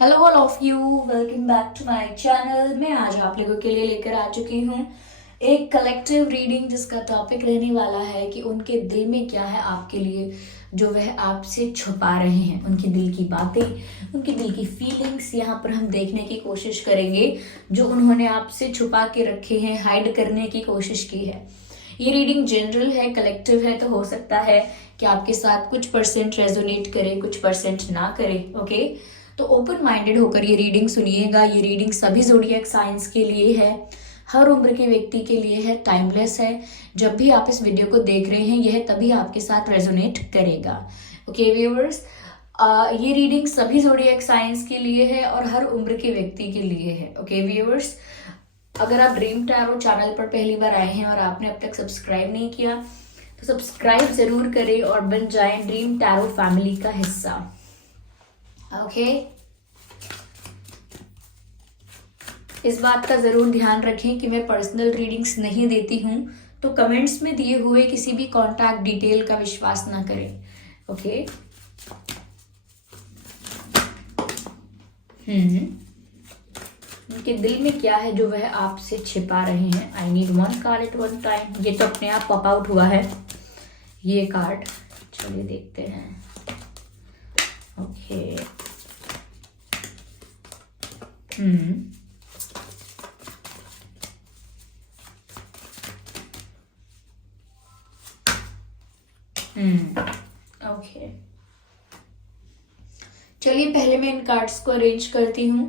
Hello all of you, welcome back to my channel. मैं आज आप लोगों के लिए लेकर आ चुकी हूँ एक कलेक्टिव रीडिंग जिसका टॉपिक रहने वाला है कि उनके दिल में क्या है आपके लिए, जो वह आपसे छुपा रहे हैं। उनके दिल की बातें, उनके दिल की फीलिंग्स यहाँ पर हम देखने की कोशिश करेंगे, जो उन्होंने आपसे छुपा के रखे हैं, हाइड करने की कोशिश की है। ये रीडिंग जनरल है, कलेक्टिव है, तो हो सकता है कि आपके साथ कुछ परसेंट रेजोनेट करे, कुछ परसेंट ना करे। ओके, तो ओपन माइंडेड होकर ये रीडिंग सुनिएगा। ये रीडिंग सभी ज़ोडिएक साइंस के लिए है, हर उम्र के व्यक्ति के लिए है, टाइमलेस है। जब भी आप इस वीडियो को देख रहे हैं, यह तभी आपके साथ रेजोनेट करेगा। ओके व्यूअर्स, ये रीडिंग सभी ज़ोडिएक साइंस के लिए है और हर उम्र के व्यक्ति के लिए है। ओके व्यूअर्स, अगर आप ड्रीम टैरो चैनल पर पहली बार आए हैं और आपने अब तक सब्सक्राइब नहीं किया तो सब्सक्राइब जरूर करें और बन जाएं ड्रीम टैरो फैमिली का हिस्सा। ओके, इस बात का जरूर ध्यान रखें कि मैं पर्सनल रीडिंग्स नहीं देती हूं, तो कमेंट्स में दिए हुए किसी भी कॉन्टैक्ट डिटेल का विश्वास ना करें। ओके, उनके दिल में क्या है जो वह आपसे छिपा रहे हैं। I need one card at one time. ये तो अपने आप पॉप आउट हुआ है ये कार्ड। चलिए देखते हैं। ओके, ओके, चलिए पहले मैं इन कार्ड्स को अरेंज करती हूँ।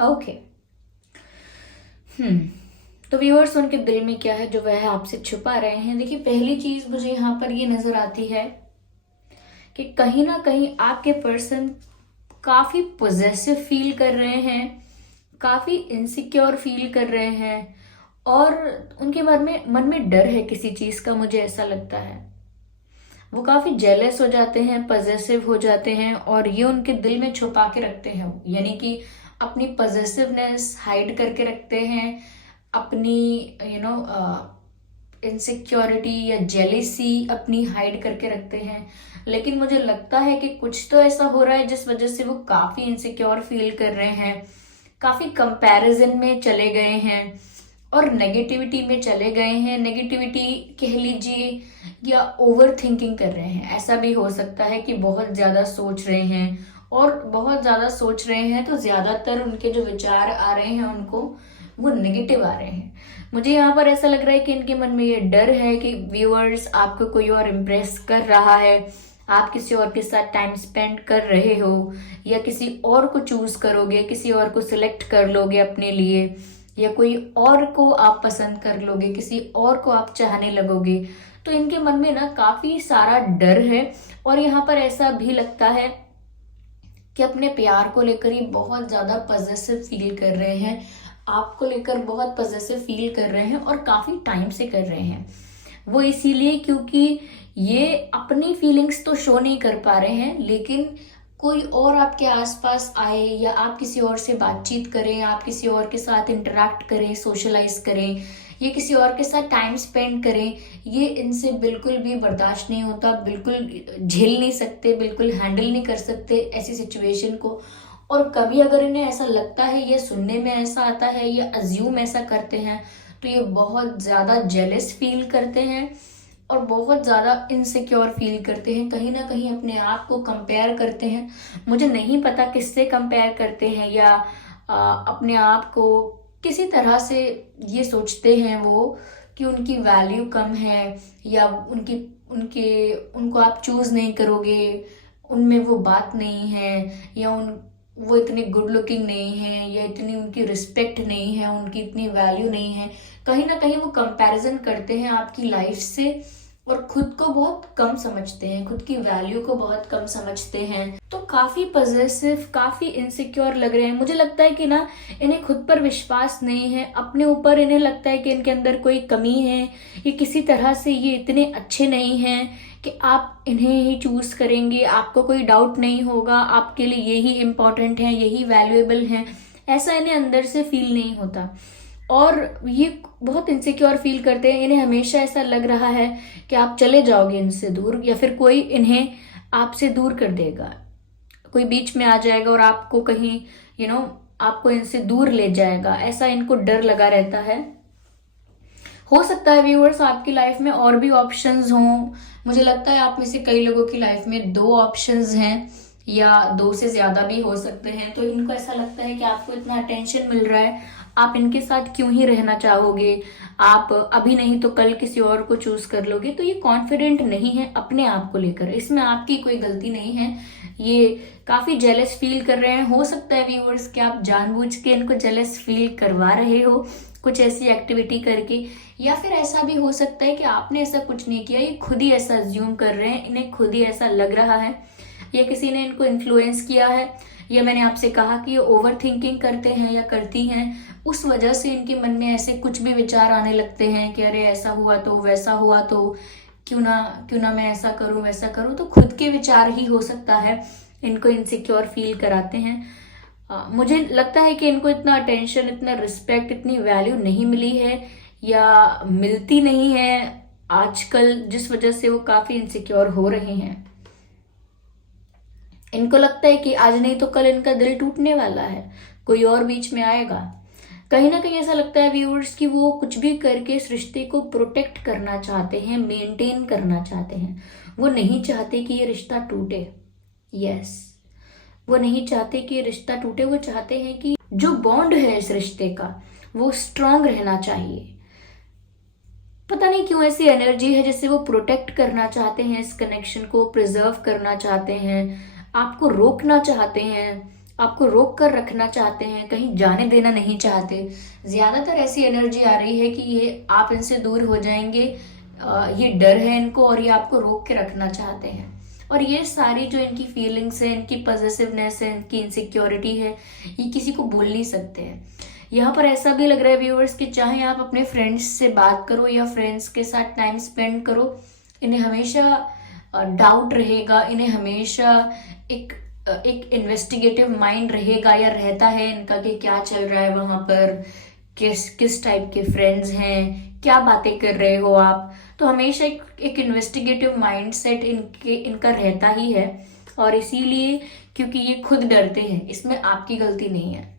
ओके, तो व्यूअर्स, उनके दिल में क्या है जो वह आपसे छुपा रहे हैं। देखिए, पहली चीज मुझे यहाँ पर ये नजर आती है कि कहीं ना कहीं आपके पर्सन काफी पॉजेसिव फील कर रहे हैं, काफी इनसिक्योर फील कर रहे हैं और उनके मन में डर है किसी चीज का। मुझे ऐसा लगता है वो काफी जेलस हो जाते हैं, पॉजेसिव हो जाते हैं और ये उनके दिल में छुपा के रखते हैं। यानी कि अपनी पॉजेसिवनेस हाइड करके रखते हैं, अपनी इनसिक्योरिटी या जेलिसी अपनी हाइड करके रखते हैं। लेकिन मुझे लगता है कि कुछ तो ऐसा हो रहा है जिस वजह से वो काफी इनसिक्योर फील कर रहे हैं, काफी कंपैरिजन में चले गए हैं और नेगेटिविटी में चले गए हैं। नेगेटिविटी कह लीजिए या ओवर थिंकिंग कर रहे हैं। ऐसा भी हो सकता है कि बहुत ज्यादा सोच रहे हैं और बहुत ज्यादा सोच रहे हैं तो ज्यादातर उनके जो विचार आ रहे हैं उनको वो नेगेटिव आ रहे हैं। मुझे यहाँ पर ऐसा लग रहा है कि इनके मन में ये डर है कि व्यूअर्स आपको कोई और इम्प्रेस कर रहा है, आप किसी और के साथ टाइम स्पेंड कर रहे हो या किसी और को चूज करोगे, किसी और को सिलेक्ट कर लोगे अपने लिए, या कोई और को आप पसंद कर लोगे, किसी और को आप चाहने लगोगे। तो इनके मन में ना काफी सारा डर है और यहाँ पर ऐसा भी लगता है कि अपने प्यार को लेकर ही बहुत ज्यादा पॉजेसिव फील कर रहे हैं, आपको लेकर बहुत पॉजेसिव फील कर रहे हैं और काफी टाइम से कर रहे हैं। वो इसीलिए क्योंकि ये अपनी फीलिंग्स तो शो नहीं कर पा रहे हैं, लेकिन कोई और आपके आसपास आए या आप किसी और से बातचीत करें, आप किसी और के साथ इंटरेक्ट करें, सोशलाइज करें या किसी और के साथ टाइम स्पेंड करें, ये इनसे बिल्कुल भी बर्दाश्त नहीं होता, बिल्कुल झेल नहीं सकते, बिल्कुल हैंडल नहीं कर सकते ऐसी सिचुएशन को। और कभी अगर इन्हें ऐसा लगता है, ये सुनने में ऐसा आता है या अज्यूम ऐसा करते हैं, तो ये बहुत ज्यादा जेलस फील करते हैं और बहुत ज्यादा इनसिक्योर फील करते हैं। कहीं ना कहीं अपने आप को कंपेयर करते हैं। मुझे नहीं पता किससे कंपेयर करते हैं या अपने आप को किसी तरह से ये सोचते हैं वो कि उनकी वैल्यू कम है या उनको आप चूज नहीं करोगे, उनमें वो बात नहीं है, या वो इतने गुड लुकिंग नहीं है, या इतनी उनकी रिस्पेक्ट नहीं है, उनकी इतनी वैल्यू नहीं है। कहीं ना कहीं वो कंपैरिजन करते हैं आपकी लाइफ से और खुद को बहुत कम समझते हैं, खुद की वैल्यू को बहुत कम समझते हैं। तो काफी पॉजेसिव, काफी इनसिक्योर लग रहे हैं। मुझे लगता है कि ना इन्हें खुद पर विश्वास नहीं है, अपने ऊपर इन्हें लगता है कि इनके अंदर कोई कमी है, ये किसी तरह से ये इतने अच्छे नहीं हैं कि आप इन्हें ही चूज करेंगे, आपको कोई डाउट नहीं होगा, आपके लिए यही इंपॉर्टेंट है, यही वैल्यूएबल है। ऐसा इन्हें अंदर से फील नहीं होता और ये बहुत इनसिक्योर फील करते हैं। इन्हें हमेशा ऐसा लग रहा है कि आप चले जाओगे इनसे दूर या फिर कोई इन्हें आपसे दूर कर देगा। कोई बीच में आ जाएगा और आपको कहीं आपको इनसे दूर ले जाएगा, ऐसा इनको डर लगा रहता है। हो सकता है व्यूअर्स आपकी लाइफ में और भी ऑप्शंस हों। मुझे लगता है आप में से कई लोगों की लाइफ में 2 ऑप्शंस हैं या 2 से ज्यादा भी हो सकते हैं। तो इनको ऐसा लगता है कि आपको इतना अटेंशन मिल रहा है, आप इनके साथ क्यों ही रहना चाहोगे, आप अभी नहीं तो कल किसी और को चूज कर लोगे। तो ये कॉन्फिडेंट नहीं है अपने आप को लेकर, इसमें आपकी कोई गलती नहीं है। ये काफी जेलस फील कर रहे हैं। हो सकता है व्यूअर्स कि आप जानबूझ के इनको जेलस फील करवा रहे हो कुछ ऐसी एक्टिविटी करके, या फिर ऐसा भी हो सकता है कि आपने ऐसा कुछ नहीं किया, ये खुद ही ऐसा अज्यूम कर रहे हैं, इन्हें खुद ही ऐसा लग रहा है, या किसी ने इनको इन्फ्लुएंस किया है, या मैंने आपसे कहा कि ये ओवर थिंकिंग करते हैं या करती हैं, उस वजह से इनके मन में ऐसे कुछ भी विचार आने लगते हैं कि अरे ऐसा हुआ तो वैसा हुआ तो क्यों ना मैं ऐसा करूं वैसा करूं। तो खुद के विचार ही हो सकता है इनको इनसिक्योर फील कराते हैं। मुझे लगता है कि इनको इतना अटेंशन, इतना रिस्पेक्ट, इतनी वैल्यू नहीं मिली है या मिलती नहीं है आजकल, जिस वजह से वो काफी इनसिक्योर हो रहे हैं। इनको लगता है कि आज नहीं तो कल इनका दिल टूटने वाला है, कोई और बीच में आएगा। कहीं ना कहीं ऐसा लगता है व्यूअर्स कि वो कुछ भी करके इस रिश्ते को प्रोटेक्ट करना चाहते हैं, मेंटेन करना चाहते हैं। वो नहीं चाहते कि ये रिश्ता टूटे। यस, वो नहीं चाहते कि ये रिश्ता टूटे। वो चाहते हैं कि जो बॉन्ड है इस रिश्ते का वो स्ट्रांग रहना चाहिए। पता नहीं क्यों ऐसी एनर्जी है जिससे वो प्रोटेक्ट करना चाहते हैं, इस कनेक्शन को प्रिजर्व करना चाहते हैं, आपको रोकना चाहते हैं, आपको रोक कर रखना चाहते हैं, कहीं जाने देना नहीं चाहते। ज्यादातर ऐसी एनर्जी आ रही है कि ये आप इनसे दूर हो जाएंगे, ये डर है इनको और ये आपको रोक के रखना चाहते हैं। और ये सारी जो इनकी फीलिंग्स है, इनकी पॉजिटिवनेस है, इनकी इनसिक्योरिटी है, ये किसी को बोल नहीं सकते हैं। यहाँ पर ऐसा भी लग रहा है व्यूअर्स कि चाहे आप अपने फ्रेंड्स से बात करो या फ्रेंड्स के साथ टाइम स्पेंड करो, इन्हें हमेशा डाउट रहेगा, इन्हें हमेशा एक इन्वेस्टिगेटिव माइंड रहेगा या रहता है इनका कि क्या चल रहा है वहां पर, किस टाइप के फ्रेंड्स हैं, क्या बातें कर रहे हो आप। तो हमेशा एक इन्वेस्टिगेटिव माइंड सेट इनका रहता ही है। और इसीलिए क्योंकि ये खुद डरते हैं, इसमें आपकी गलती नहीं है।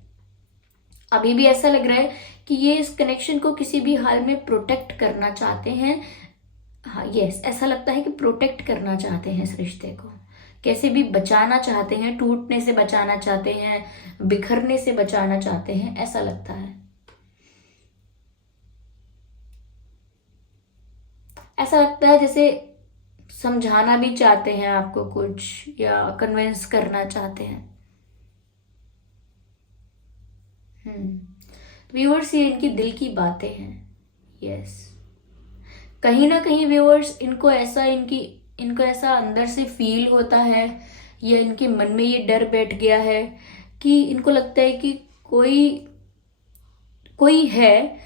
अभी भी ऐसा लग रहा है कि ये इस कनेक्शन को किसी भी हाल में प्रोटेक्ट करना चाहते हैं। हाँ यस, ऐसा लगता है कि प्रोटेक्ट करना चाहते हैं इस रिश्ते को, कैसे भी बचाना चाहते हैं, टूटने से बचाना चाहते हैं, बिखरने से बचाना चाहते हैं, ऐसा लगता है। ऐसा लगता है जैसे समझाना भी चाहते हैं आपको कुछ, या कन्विंस करना चाहते हैं। व्यूअर्स, ये इनकी दिल की बातें हैं। यस, कहीं ना कहीं व्यूअर्स इनको ऐसा अंदर से फील होता है, या इनके मन में ये डर बैठ गया है कि इनको लगता है कि कोई है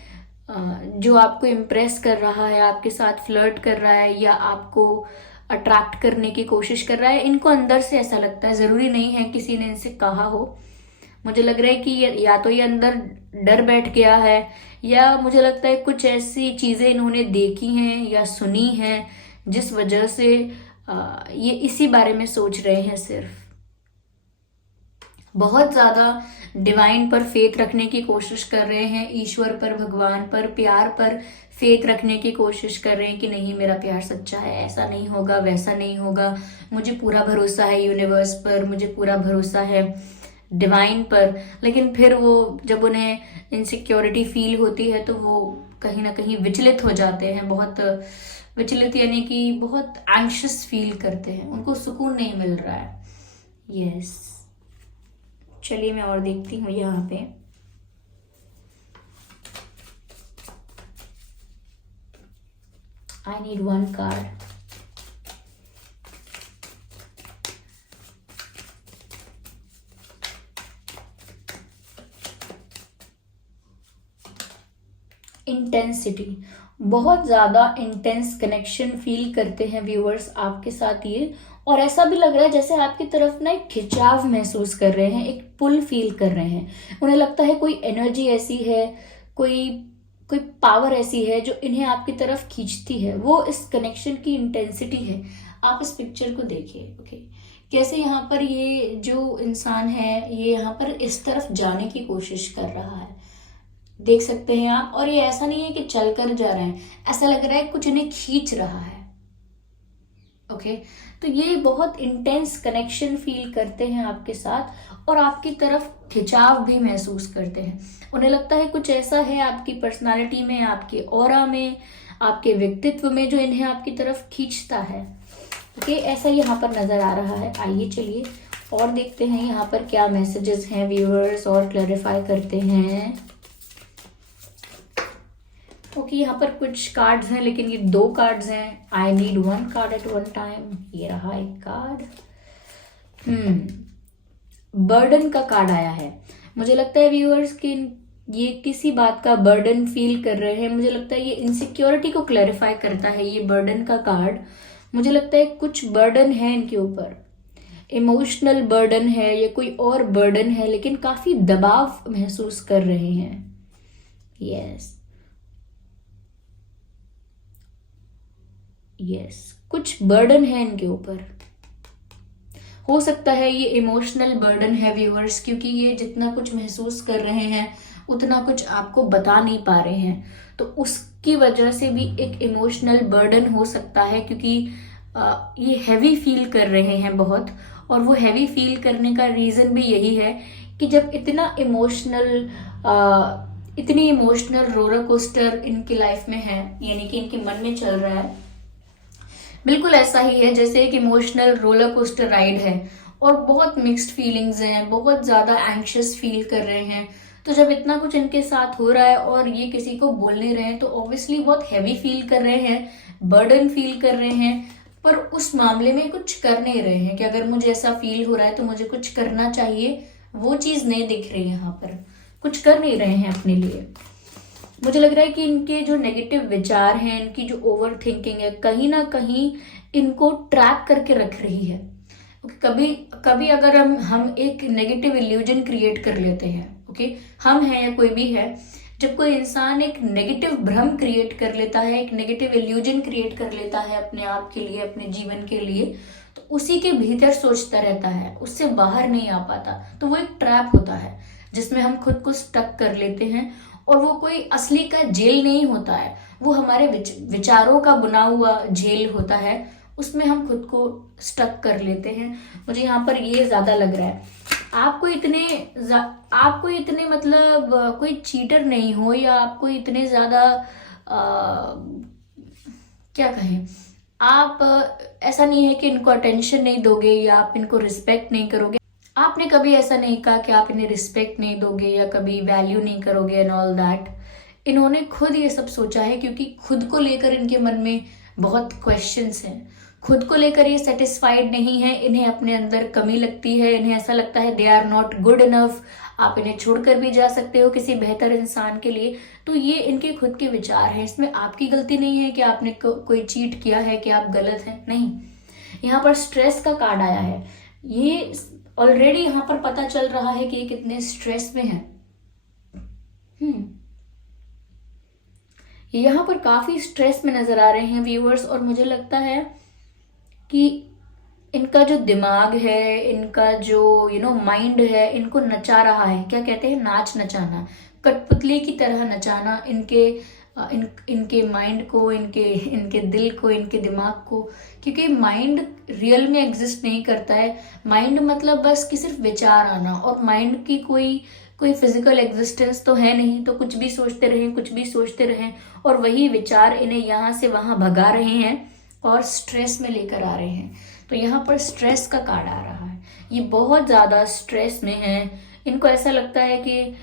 जो आपको इम्प्रेस कर रहा है, आपके साथ फ्लर्ट कर रहा है, या आपको अट्रैक्ट करने की कोशिश कर रहा है। इनको अंदर से ऐसा लगता है, जरूरी नहीं है किसी ने इनसे कहा हो। मुझे लग रहा है कि या तो ये अंदर डर बैठ गया है, या मुझे लगता है कुछ ऐसी चीजें इन्होंने देखी हैं या सुनी हैं जिस वजह से ये इसी बारे में सोच रहे हैं। सिर्फ बहुत ज्यादा डिवाइन पर फेथ रखने की कोशिश कर रहे हैं, ईश्वर पर, भगवान पर, प्यार पर फेथ रखने की कोशिश कर रहे हैं कि नहीं, मेरा प्यार सच्चा है, ऐसा नहीं होगा, वैसा नहीं होगा, मुझे पूरा भरोसा है यूनिवर्स पर, मुझे पूरा भरोसा है डिवाइन पर। लेकिन फिर वो जब उन्हें इनसिक्योरिटी फील होती है तो वो कहीं ना कहीं विचलित हो जाते हैं, बहुत विचलित, यानी कि बहुत एंग्शियस फील करते हैं, उनको सुकून नहीं मिल रहा है। यस, चलिए मैं और देखती हूँ यहाँ पे। आई नीड वन कार्ड। इंटेंसिटी, बहुत ज्यादा इंटेंस कनेक्शन फील करते हैं व्यूअर्स आपके साथ ये। और ऐसा भी लग रहा है जैसे आपकी तरफ ना एक खिंचाव महसूस कर रहे हैं, एक पुल फील कर रहे हैं। उन्हें लगता है कोई एनर्जी ऐसी है, कोई पावर ऐसी है जो इन्हें आपकी तरफ खींचती है। वो इस कनेक्शन की इंटेंसिटी है, आप इस पिक्चर को देखिए। ओके, कैसे यहाँ पर ये जो इंसान है ये यहाँ पर इस तरफ जाने की कोशिश कर रहा है, देख सकते हैं आप। और ये ऐसा नहीं है कि चल कर जा रहे हैं, ऐसा लग रहा है कुछ इन्हें खींच रहा है। ओके, तो ये बहुत इंटेंस कनेक्शन फील करते हैं आपके साथ और आपकी तरफ खिंचाव भी महसूस करते हैं। उन्हें लगता है कुछ ऐसा है आपकी पर्सनालिटी में, आपके ऑरा में, आपके व्यक्तित्व में जो इन्हें आपकी तरफ खींचता है। ओके, ऐसा यहाँ पर नजर आ रहा है। आइए चलिए और देखते हैं यहाँ पर क्या मैसेजेस हैं व्यूअर्स, और क्लैरिफाई करते हैं। ओके, यहाँ पर कुछ कार्ड्स हैं लेकिन ये 2 कार्ड्स हैं। I need 1 card at 1 time. ये रहा एक कार्ड। बर्डन का कार्ड आया है। मुझे लगता है व्यूअर्स कि ये किसी बात का बर्डन फील कर रहे हैं। मुझे लगता है ये इनसिक्योरिटी को क्लैरिफाई करता है ये बर्डन का कार्ड। मुझे लगता है कुछ बर्डन है इनके ऊपर, इमोशनल बर्डन है या कोई और बर्डन है, लेकिन काफी दबाव महसूस कर रहे हैं। यस, कुछ बर्डन है इनके ऊपर। हो सकता है ये इमोशनल बर्डन है व्यूअर्स, क्योंकि ये जितना कुछ महसूस कर रहे हैं उतना कुछ आपको बता नहीं पा रहे हैं, तो उसकी वजह से भी एक इमोशनल बर्डन हो सकता है, क्योंकि ये हैवी फील कर रहे हैं बहुत। और वो हैवी फील करने का रीजन भी यही है कि जब इतनी इमोशनल रोलर कोस्टर इनकी लाइफ में है, यानी कि इनके मन में चल रहा है, बिल्कुल ऐसा ही है जैसे एक इमोशनल रोलर कोस्टर राइड है और बहुत मिक्स्ड फीलिंग्स हैं, बहुत ज्यादा एंग्शियस फील कर रहे हैं। तो जब इतना कुछ इनके साथ हो रहा है और ये किसी को बोल नहीं रहे हैं, तो ऑब्वियसली बहुत हैवी फील कर रहे हैं, बर्डन फील कर रहे हैं, पर उस मामले में कुछ कर नहीं रहे हैं कि अगर मुझे ऐसा फील हो रहा है तो मुझे कुछ करना चाहिए। वो चीज नहीं दिख रही यहाँ पर, कुछ कर नहीं रहे हैं अपने लिए। मुझे लग रहा है कि इनके जो नेगेटिव विचार हैं, इनकी जो ओवर थिंकिंग है, कहीं ना कहीं इनको ट्रैप करके रख रही है। कभी कभी अगर हम एक नेगेटिव इल्यूजन क्रिएट कर लेते हैं, ओके, हम हैं या कोई भी है, जब कोई इंसान एक नेगेटिव भ्रम क्रिएट कर लेता है, एक नेगेटिव इल्यूजन क्रिएट कर लेता है अपने आप के लिए, अपने जीवन के लिए, तो उसी के भीतर सोचता रहता है, उससे बाहर नहीं आ पाता। तो वो एक ट्रैप होता है जिसमें हम खुद को स्टक कर लेते हैं, और वो कोई असली का जेल नहीं होता है, वो हमारे विचारों का बुना हुआ जेल होता है, उसमें हम खुद को स्टक कर लेते हैं। मुझे यहाँ पर ये ज्यादा लग रहा है। आपको इतने मतलब कोई चीटर नहीं हो, या आपको इतने ज्यादा क्या कहें, आप ऐसा नहीं है कि इनको अटेंशन नहीं दोगे या आप इनको रिस्पेक्ट नहीं करोगे। आपने कभी ऐसा नहीं कहा कि आप इन्हें रिस्पेक्ट नहीं दोगे या कभी वैल्यू नहीं करोगे एंड ऑल दैट। इन्होंने खुद ये सब सोचा है, क्योंकि खुद को लेकर इनके मन में बहुत क्वेश्चंस हैं, खुद को लेकर ये सेटिस्फाइड नहीं है, इन्हें अपने अंदर कमी लगती है, इन्हें ऐसा लगता है they are not good enough. आप इन्हें छोड़कर भी जा सकते हो किसी बेहतर इंसान के लिए। तो ये इनके खुद के विचार हैं, इसमें आपकी गलती नहीं है कि आपने कोई चीट किया है कि आप गलत हैं, नहीं। यहाँ पर स्ट्रेस का कार्ड आया है। ये ऑलरेडी यहाँ पर पता चल रहा है कि ये कितने स्ट्रेस में है। यहाँ पर काफी स्ट्रेस में नजर आ रहे हैं व्यूअर्स, और मुझे लगता है कि इनका जो दिमाग है, इनका जो माइंड है, इनको नचा रहा है। क्या कहते हैं, नाच नचाना, कठपुतली की तरह नचाना इनके माइंड को, इनके दिल को, इनके दिमाग को। क्योंकि माइंड रियल में एग्जिस्ट नहीं करता है। माइंड मतलब बस कि सिर्फ विचार आना, और माइंड की कोई फिजिकल एग्जिस्टेंस तो है नहीं। तो कुछ भी सोचते रहें और वही विचार इन्हें यहाँ से वहां भगा रहे हैं और स्ट्रेस में लेकर आ रहे हैं। तो यहाँ पर स्ट्रेस का कार्ड आ रहा है। ये बहुत ज्यादा स्ट्रेस में है। इनको ऐसा लगता है कि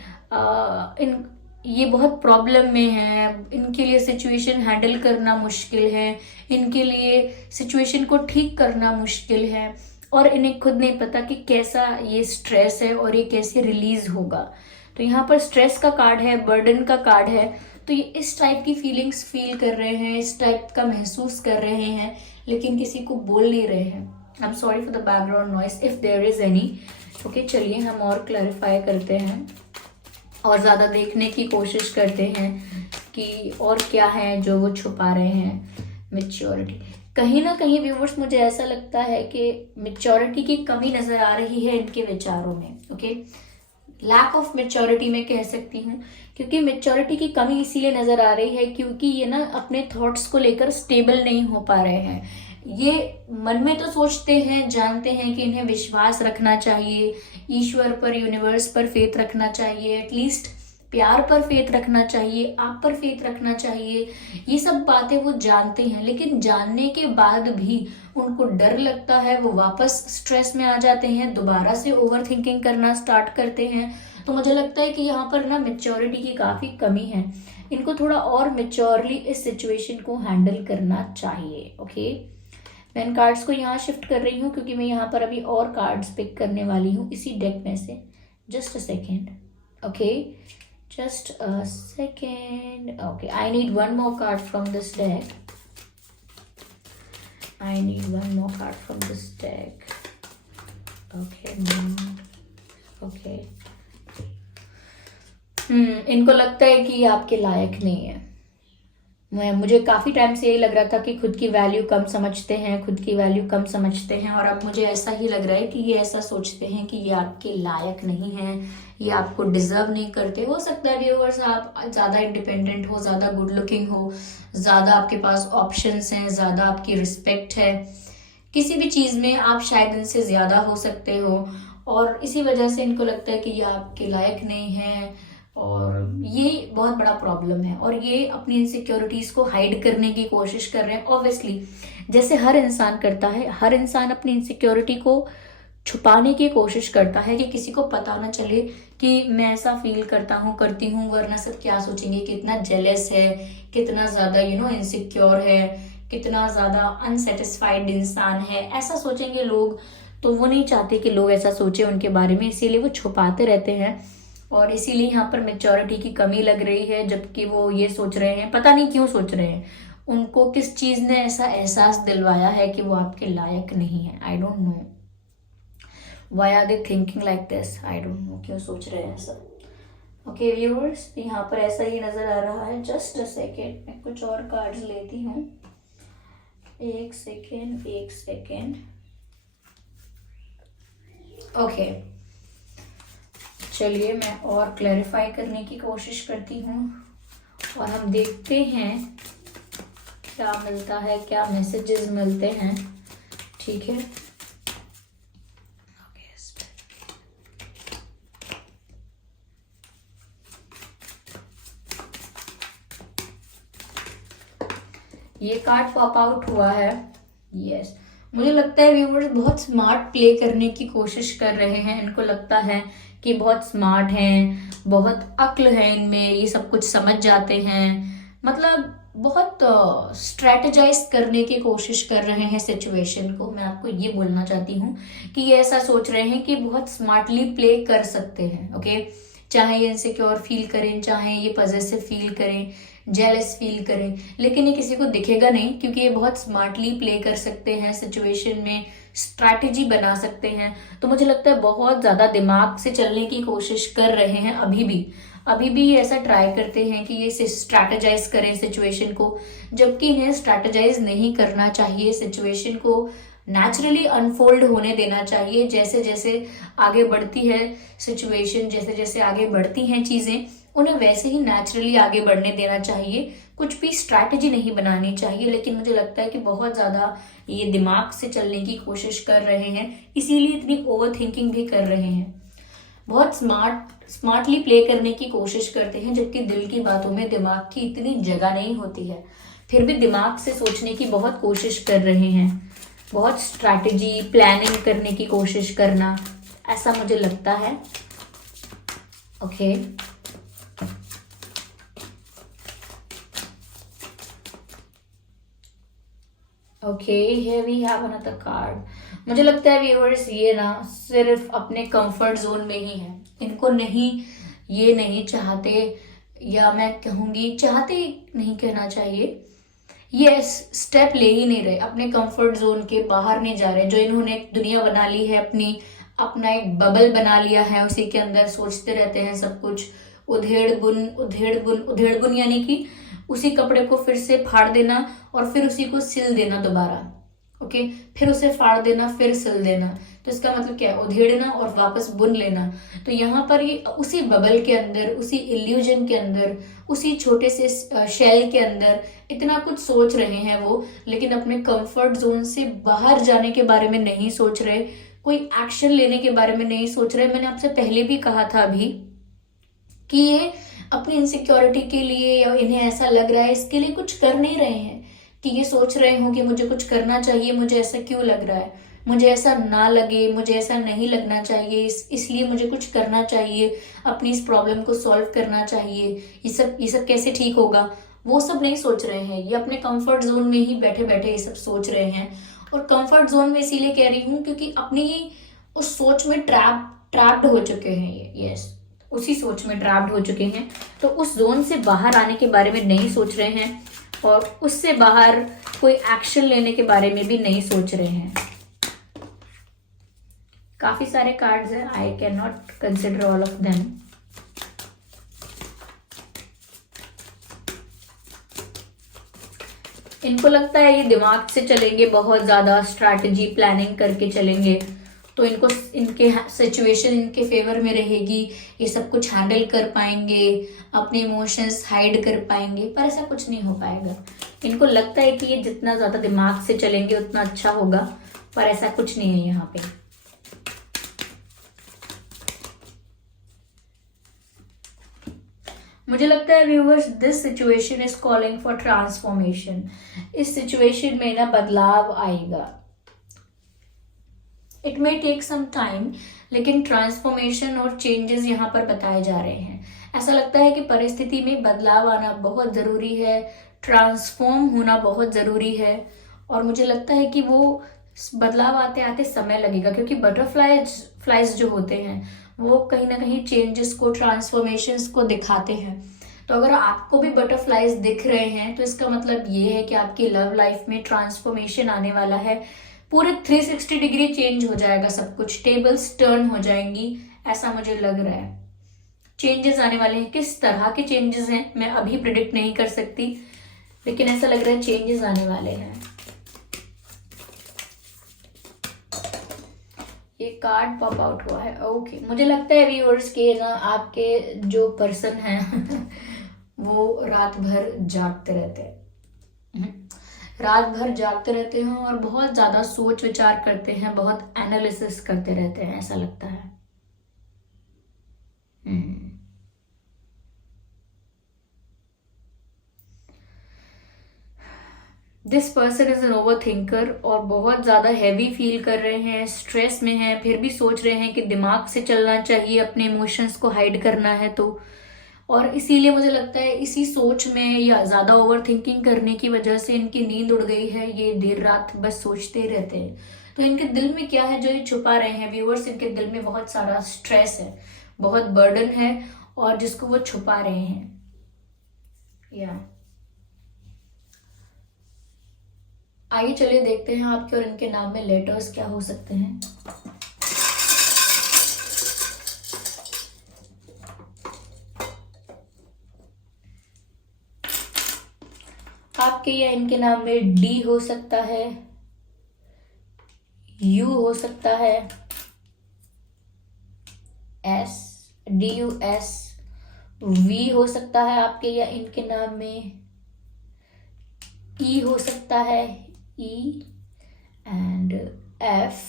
ये बहुत प्रॉब्लम में है, इनके लिए सिचुएशन हैंडल करना मुश्किल है, इनके लिए सिचुएशन को ठीक करना मुश्किल है, और इन्हें खुद नहीं पता कि कैसा ये स्ट्रेस है और ये कैसे रिलीज होगा। तो यहाँ पर स्ट्रेस का कार्ड है, बर्डन का कार्ड है। तो ये इस टाइप की फीलिंग्स फील कर रहे हैं, इस टाइप का महसूस कर रहे हैं, लेकिन किसी को बोल नहीं रहे हैं। I am sorry for the background noise if there is any. Okay, चलिए हम और क्लैरिफाई करते हैं और ज्यादा देखने की कोशिश करते हैं कि और क्या है जो वो छुपा रहे हैं। मैच्योरिटी, कहीं ना कहीं व्यूवर्स मुझे ऐसा लगता है कि मेच्योरिटी की कमी नजर आ रही है इनके विचारों में। ओके, लैक ऑफ मेच्योरिटी मैं कह सकती हूँ, क्योंकि मेच्योरिटी की कमी इसीलिए नजर आ रही है क्योंकि ये ना अपने थॉट्स को लेकर स्टेबल नहीं हो पा रहे हैं। ये मन में तो सोचते हैं, जानते हैं कि इन्हें विश्वास रखना चाहिए, ईश्वर पर, यूनिवर्स पर फेथ रखना चाहिए, एटलीस्ट प्यार पर फेथ रखना चाहिए, आप पर फेथ रखना चाहिए, ये सब बातें वो जानते हैं, लेकिन जानने के बाद भी उनको डर लगता है, वो वापस स्ट्रेस में आ जाते हैं, दोबारा से ओवर थिंकिंग करना स्टार्ट करते हैं। तो मुझे लगता है कि यहाँ पर ना मेच्योरिटी की काफी कमी है, इनको थोड़ा और मेच्योरली इस सिचुएशन को हैंडल करना चाहिए। ओके, मैं इन कार्ड्स को यहाँ शिफ्ट कर रही हूँ क्योंकि मैं यहाँ पर अभी और कार्ड्स पिक करने वाली हूँ इसी डेक में से। Just a second. Okay, just a second. Okay, I need one more card from this deck. I need one more card from this deck. Okay, okay. इनको लगता है कि ये आपके लायक नहीं है। मुझे काफी टाइम से यही लग रहा था कि खुद की वैल्यू कम समझते हैं, खुद की वैल्यू कम समझते हैं, और अब मुझे ऐसा ही लग रहा है कि ये ऐसा सोचते हैं कि ये आपके लायक नहीं है, ये आपको डिजर्व नहीं करते। हो सकता है व्यूअर्स आप ज्यादा इंडिपेंडेंट हो, ज्यादा गुड लुकिंग हो, ज्यादा आपके पास ऑप्शंस हैं, ज्यादा आपकी रिस्पेक्ट है, किसी भी चीज में आप शायद इनसे ज्यादा हो सकते हो, और इसी वजह से इनको लगता है कि ये आपके लायक नहीं है, और ये बहुत बड़ा प्रॉब्लम है। और ये अपनी इनसिक्योरिटीज को हाइड करने की कोशिश कर रहे हैं ऑब्वियसली, जैसे हर इंसान करता है। हर इंसान अपनी इनसिक्योरिटी को छुपाने की कोशिश करता है कि किसी को पता ना चले कि मैं ऐसा फील करता हूँ, करती हूँ, वरना सब क्या सोचेंगे, कितना जेलस है, कितना ज्यादा इनसिक्योर है, कितना ज्यादा अनसेटिस्फाइड इंसान है, ऐसा सोचेंगे लोग। तो वो नहीं चाहते कि लोग ऐसा सोचे उनके बारे में, इसीलिए वो छुपाते रहते हैं, और इसीलिए यहाँ पर मेच्योरिटी की कमी लग रही है। जबकि वो ये सोच रहे हैं, पता नहीं क्यों सोच रहे हैं, उनको किस चीज ने ऐसा एहसास दिलवाया है कि वो आपके लायक नहीं है। I don't know why are they thinking like this, I don't know क्यों सोच रहे हैं ऐसा। ओके व्यूअर्स, यहाँ पर ऐसा ही नजर आ रहा है। जस्ट अ सेकेंड, मैं कुछ और कार्ड्स लेती हूँ। एक सेकेंड। ओके, चलिए मैं और क्लैरिफाई करने की कोशिश करती हूँ, और हम देखते हैं क्या मिलता है, क्या मैसेजेस मिलते हैं। ठीक है, ये कार्ड पॉप आउट हुआ है। यस, मुझे लगता है व्यूअर्स बहुत स्मार्ट प्ले करने की कोशिश कर रहे हैं। इनको लगता है कि बहुत स्मार्ट हैं, बहुत अक्ल है इनमें, ये सब कुछ समझ जाते हैं, मतलब बहुत स्ट्रेटेजाइज करने की कोशिश कर रहे हैं सिचुएशन को। मैं आपको ये बोलना चाहती हूँ कि ये ऐसा सोच रहे हैं कि बहुत स्मार्टली प्ले कर सकते हैं। ओके, चाहे ये इनसिक्योर फील करें, चाहे ये पॉजिटिव फील करें, जेलस फील करें, लेकिन ये किसी को दिखेगा नहीं क्योंकि ये बहुत स्मार्टली प्ले कर सकते हैं, सिचुएशन में स्ट्रैटेजी बना सकते हैं। तो मुझे लगता है बहुत ज्यादा दिमाग से चलने की कोशिश कर रहे हैं। अभी भी ये ऐसा ट्राई करते हैं कि ये स्ट्रैटेजाइज करें सिचुएशन को, जबकि इन्हें स्ट्रैटेजाइज नहीं करना चाहिए। सिचुएशन को नेचुरली अनफोल्ड होने देना चाहिए। जैसे जैसे आगे बढ़ती है सिचुएशन, जैसे जैसे आगे बढ़ती हैं चीजें, उन्हें वैसे ही नेचुरली आगे बढ़ने देना चाहिए। कुछ भी स्ट्रैटेजी नहीं बनानी चाहिए। लेकिन मुझे लगता है कि बहुत ज्यादा ये दिमाग से चलने की कोशिश कर रहे हैं, इसीलिए इतनी ओवर थिंकिंग भी कर रहे हैं। बहुत स्मार्टली प्ले करने की कोशिश करते हैं, जबकि दिल की बातों में दिमाग की इतनी जगह नहीं होती है। फिर भी दिमाग से सोचने की बहुत कोशिश कर रहे हैं, बहुत स्ट्रैटेजी प्लानिंग करने की कोशिश करना, ऐसा मुझे लगता है। Okay, okay, here we have another card. मुझे लगता है व्यूअर्स ये ना सिर्फ अपने कंफर्ट जोन में ही है। इनको ये नहीं चाहते, या मैं कहूंगी चाहते नहीं कहना चाहिए, ये स्टेप ले ही नहीं रहे, अपने कंफर्ट जोन के बाहर नहीं जा रहे। जो इन्होंने एक दुनिया बना ली है अपना एक बबल बना लिया है, उसी के अंदर सोचते रहते हैं सब कुछ, उधेड़ बुन, यानी कि उसी कपड़े को फिर से फाड़ देना और फिर उसी को सिल देना दोबारा। ओके, फिर उसे फाड़ देना, फिर सिल देना। तो इसका मतलब क्या है, उधेड़ना और वापस बुन लेना। तो यहाँ पर ये उसी बबल के अंदर, उसी इल्यूजन के अंदर, उसी छोटे से शेल के अंदर इतना कुछ सोच रहे हैं वो, लेकिन अपने कंफर्ट जोन से बाहर जाने के बारे में नहीं सोच रहे, कोई एक्शन लेने के बारे में नहीं सोच रहे। मैंने आपसे पहले भी कहा था अभी कि ये अपनी इनसिक्योरिटी के लिए या इन्हें ऐसा लग रहा है इसके लिए कुछ कर नहीं रहे हैं, कि ये सोच रहे हो कि मुझे कुछ करना चाहिए, मुझे ऐसा क्यों लग रहा है, मुझे ऐसा ना लगे, मुझे ऐसा नहीं लगना चाहिए, इसलिए मुझे कुछ करना चाहिए, अपनी इस प्रॉब्लम को सॉल्व करना चाहिए, ये सब कैसे ठीक होगा, वो सब नहीं सोच रहे हैं। ये अपने कंफर्ट जोन में ही बैठे बैठे ये सब सोच रहे हैं। और कंफर्ट जोन में इसीलिए कह रही हूँ क्योंकि अपनी उस सोच में ट्रैप्ड हो चुके हैं ये। यस, उसी सोच में ट्रैप्ड हो चुके हैं। तो उस जोन से बाहर आने के बारे में नहीं सोच रहे हैं और उससे बाहर कोई एक्शन लेने के बारे में भी नहीं सोच रहे हैं। काफी सारे कार्ड्स हैं, I can not consider all of them. इनको लगता है ये दिमाग से चलेंगे, बहुत ज्यादा स्ट्रैटेजी प्लानिंग करके चलेंगे, तो इनको इनके सिचुएशन इनके फेवर में रहेगी, ये सब कुछ हैंडल कर पाएंगे, अपने इमोशंस हाइड कर पाएंगे, पर ऐसा कुछ नहीं हो पाएगा। इनको लगता है कि ये जितना ज्यादा दिमाग से चलेंगे उतना अच्छा होगा, पर ऐसा कुछ नहीं है यहाँ पे। मुझे लगता है viewers, this situation is calling for transformation. इस सिचुएशन में ना बदलाव आएगा। It may take some time, लेकिन ट्रांसफॉर्मेशन और चेंजेस यहाँ पर बताए जा रहे हैं। ऐसा लगता है कि परिस्थिति में बदलाव आना बहुत जरूरी है, ट्रांसफॉर्म होना बहुत जरूरी है। और मुझे लगता है कि वो बदलाव आते आते समय लगेगा, क्योंकि बटरफ्लाइज जो होते हैं वो कहीं ना कहीं चेंजेस को, ट्रांसफॉर्मेशंस को दिखाते हैं। तो अगर आपको भी बटरफ्लाइज दिख रहे हैं तो इसका मतलब ये है कि आपकी लव लाइफ में ट्रांसफॉर्मेशन आने वाला है। पूरे 360 डिग्री चेंज हो जाएगा सब कुछ, टेबल्स टर्न हो जाएंगी, ऐसा मुझे लग रहा है। चेंजेस आने वाले हैं, किस तरह के चेंजेस हैं मैं अभी प्रिडिक्ट नहीं कर सकती, लेकिन ऐसा लग रहा है चेंजेस आने वाले हैं। ये कार्ड पॉप आउट हुआ है। ओके, मुझे लगता है व्यूअर्स के ना आपके जो पर्सन हैं वो रात भर जागते रहते हैं, रात भर जागते रहते हैं और बहुत ज्यादा सोच विचार करते हैं, बहुत एनालिसिस करते रहते हैं, ऐसा लगता है। This person is an over thinker और बहुत ज्यादा हैवी फील कर रहे हैं, स्ट्रेस में हैं, फिर भी सोच रहे हैं कि दिमाग से चलना चाहिए, अपने इमोशंस को हाइड करना है तो। और इसीलिए मुझे लगता है इसी सोच में या ज्यादा ओवर थिंकिंग करने की वजह से इनकी नींद उड़ गई है, ये देर रात बस सोचते ही रहते हैं। तो इनके दिल में क्या है जो ये छुपा रहे हैं व्यूअर्स, इनके दिल में बहुत सारा स्ट्रेस है, बहुत बर्डन है, और जिसको वो छुपा रहे हैं। या आइए चलिए देखते हैं आपके और इनके नाम में लेटर्स क्या हो सकते हैं। आपके या इनके नाम में डी हो सकता है, यू हो सकता है, S, D U S, V हो सकता है आपके या इनके नाम में, ई हो सकता है, ई एंड एफ,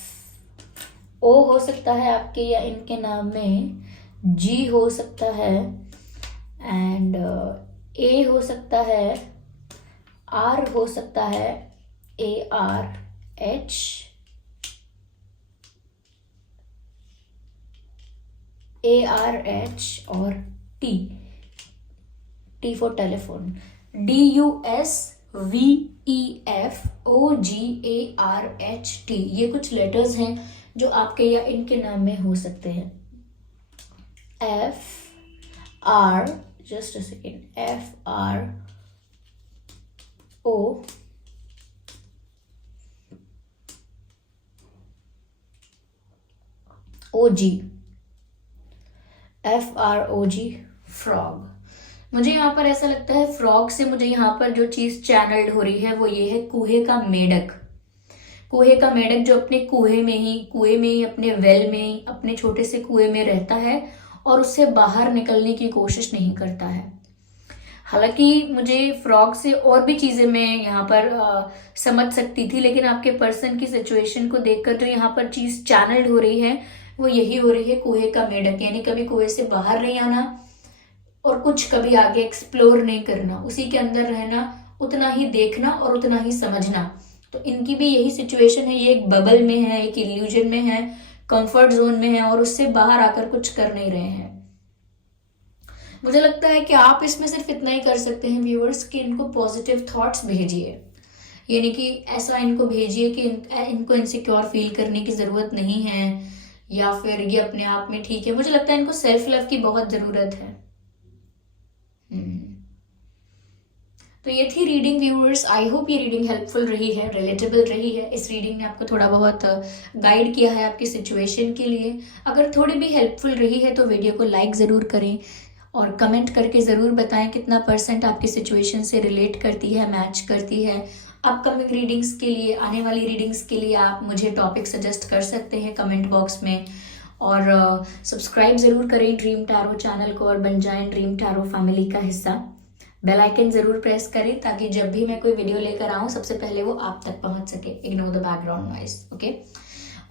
ओ हो सकता है आपके या इनके नाम में, जी हो सकता है एंड ए हो सकता है, आर हो सकता है, A R H, A R H और T, T for telephone, D U S V E F O G A R H T. ये कुछ लेटर्स हैं जो आपके या इनके नाम में हो सकते हैं। F R, just a second, F R O O G, F R O G frog, मुझे यहाँ पर ऐसा लगता है फ्रॉग से मुझे यहाँ पर जो चीज चैनल्ड हो रही है वो ये है कुएं का मेढक। कुएं का मेढक जो अपने कुएं में ही अपने वेल में ही अपने छोटे से कुएं में रहता है और उससे बाहर निकलने की कोशिश नहीं करता है। हालांकि मुझे फ्रॉग से और भी चीजें मैं यहाँ पर समझ सकती थी, लेकिन आपके पर्सन की सिचुएशन को देखकर जो यहाँ पर चीज चैनल्ड हो रही है वो यही हो रही है कुएं का मेढक, यानी कभी कुएं से बाहर नहीं आना और कुछ कभी आगे एक्सप्लोर नहीं करना, उसी के अंदर रहना, उतना ही देखना और उतना ही समझना। तो इनकी भी यही सिचुएशन है, ये एक बबल में है, एक इल्यूजन में है, कंफर्ट जोन में है और उससे बाहर आकर कुछ कर नहीं रहे हैं। मुझे लगता है कि आप इसमें सिर्फ इतना ही कर सकते हैं व्यूअर्स कि इनको पॉजिटिव थॉट्स भेजिए, यानी कि ऐसा इनको भेजिए कि इनको इनसिक्योर फील करने की जरूरत नहीं है या फिर ये अपने आप में ठीक है। मुझे लगता है इनको सेल्फ लव की बहुत जरूरत है। तो ये थी रीडिंग व्यूअर्स। आई होप ये रीडिंग हेल्पफुल रही है, रिलेटेबल रही है। इस रीडिंग ने आपको थोड़ा बहुत गाइड किया है आपकी सिचुएशन के लिए। अगर थोड़ी भी हेल्पफुल रही है तो वीडियो को लाइक ज़रूर करें और कमेंट करके ज़रूर बताएं कितना % आपकी सिचुएशन से रिलेट करती है, मैच करती है। अपकमिंग रीडिंग्स के लिए, आने वाली रीडिंग्स के लिए आप मुझे टॉपिक सजेस्ट कर सकते हैं कमेंट बॉक्स में। और सब्सक्राइब ज़रूर करें ड्रीम टैरो चैनल को और बन जाएं ड्रीम टैरो फैमिली का हिस्सा। बेल आइकन ज़रूर प्रेस करें ताकि जब भी मैं कोई वीडियो लेकर आऊँ सबसे पहले वो आप तक पहुँच सके। Ignore the background noise, okay.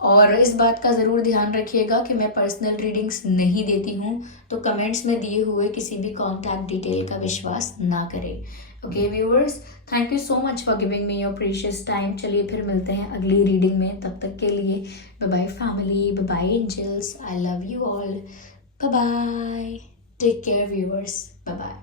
और इस बात का ज़रूर ध्यान रखिएगा कि मैं पर्सनल रीडिंग्स नहीं देती हूँ, तो कमेंट्स में दिए हुए किसी भी कॉन्टैक्ट डिटेल का विश्वास ना करें। Okay viewers, thank you so much for giving me your precious time. चलिए फिर मिलते हैं अगली रीडिंग में, तब तक के लिए bye bye family, bye bye angels, I love you all, bye bye, take care viewers, bye bye.